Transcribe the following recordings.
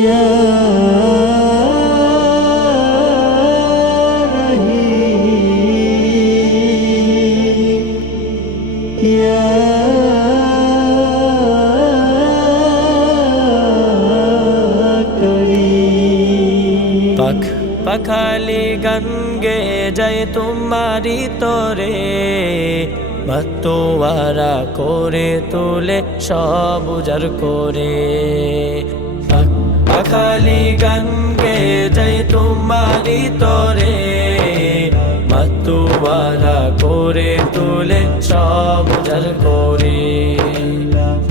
ইয়া রহিম ইয়া করিম। পাখালি গান গে যায় তোমারি তরে, মাতোয়ারা করে তোলে সব উজাড় করে। পাখালি গান গে যায় তোমারি তরে, মাতোয়ারা করে তোলে সব উজাড় করে।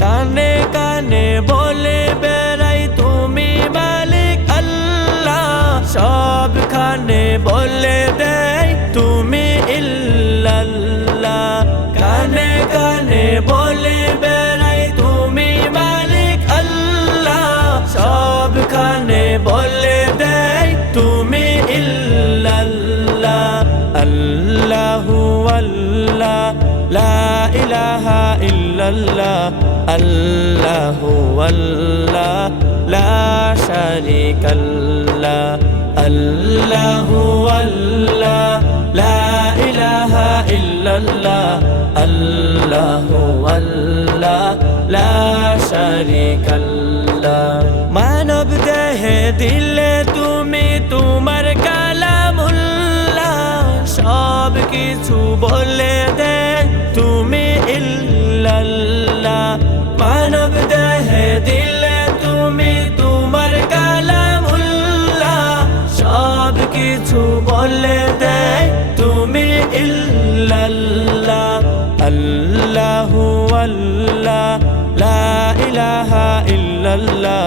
কানে কানে বলে বেড়াই তুমি মালিক আল্লাহ, সবখানে বলে দেয় তুমি ইল্লাল্লাহ। কানে কানে বলে বেড়াই তুমি মালিক আল্লাহ, সবখানে বলে দেয় তুমি ইল্লাল্লাহ। আল্লাহু আল্লাহ লা ইলাহা ইল্লাল্লাহ, আল্লাহু আল্লাহ লা শারীকা লাহ। আল্লাহু আল্লাহ লা ইলাহা ইল্লাল্লাহ, আল্লাহু আল্লাহ লা শারীকা লাহ। মানব দেহে দিলে তুমি তোমার কালামুল্লাহ, সব কিছু বলে দে তুমি ইল্লাল্লাহ। মানব দেহে দিলে তুমি তোমার কালামুল্লাহ, সব কিছু বলে দে তুমি ইল্লাল্লাহ। আল্লাহু আল্লাহ লা ইলাহা ইল্লাল্লাহ,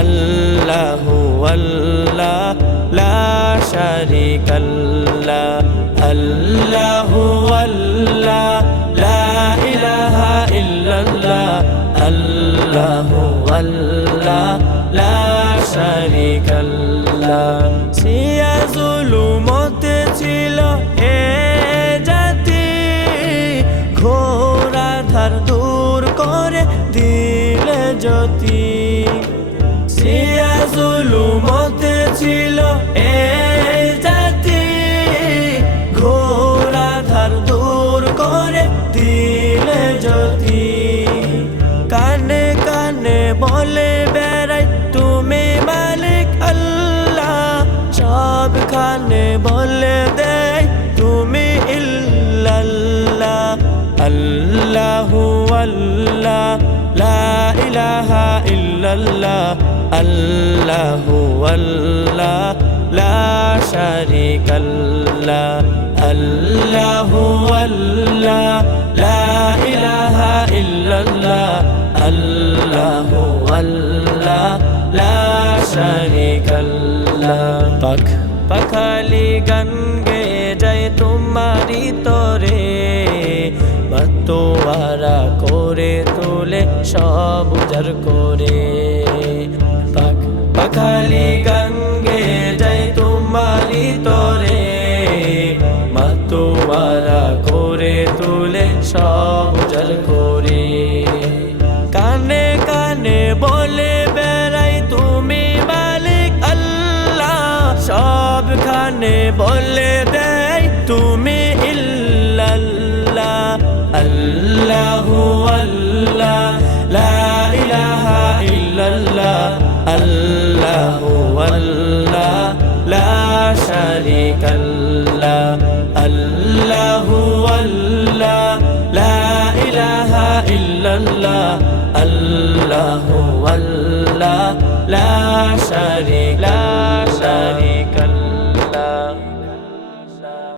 আল্লাহু আল্লাহ লা শারীকা লাহ। আল্লাহু আল্লাহ লা ইলাহা ইল্লাল্লাহ, আল্লাহু আল্লাহ লা শারীকা লাহ। সিয়া জুলুমতে ছিল এ জাতি, ঘোর আঁধার দূর করে দিলে জ্যোতি। সিয়া জুলুমতে ছিল এ জাতি, ঘোর আঁধার দূর করে দিলে জ্যোতি। কানে কানে বলে বেড়াই তুমি মালিক আল্লাহ, সবখানে বলে দেয় তুমি ইল্লাল্লাহ। আল্লাহু আল্লাহ লা ইলাহা ইল্লাল্লাহ, আল্লাহু আল্লাহ লা শারীকা লাহ। আল্লাহু আল্লাহ লা ইলাহা ইল্লাল্লাহ, আল্লাহু আল্লাহ লা শারীকা লাহ। পাখালি গান গে যায় তোমারি তরে, মাতোয়ারা করে তোলে সব উজাড় করে। পাখালি গান গে যায় তোমারি তরে, মাতোয়ারা করে তোলে সব উজাড় করে। কানে কানে বলে বেড়াই তুমি মালিক আল্লাহ, সবখানে বলে দেয় তুমি ইল্লাল্লাহ। আল্লাহু আল্লাহ লা ইলাহা ইল্লাল্লাহ, আল্লাহু আল্লাহ লা শারীকা লাহ। আল্লাহু আল্লাহ লা ইলাহা ইল্লাল্লাহ, আল্লাহু আল্লাহ লা শারীকা লাহ।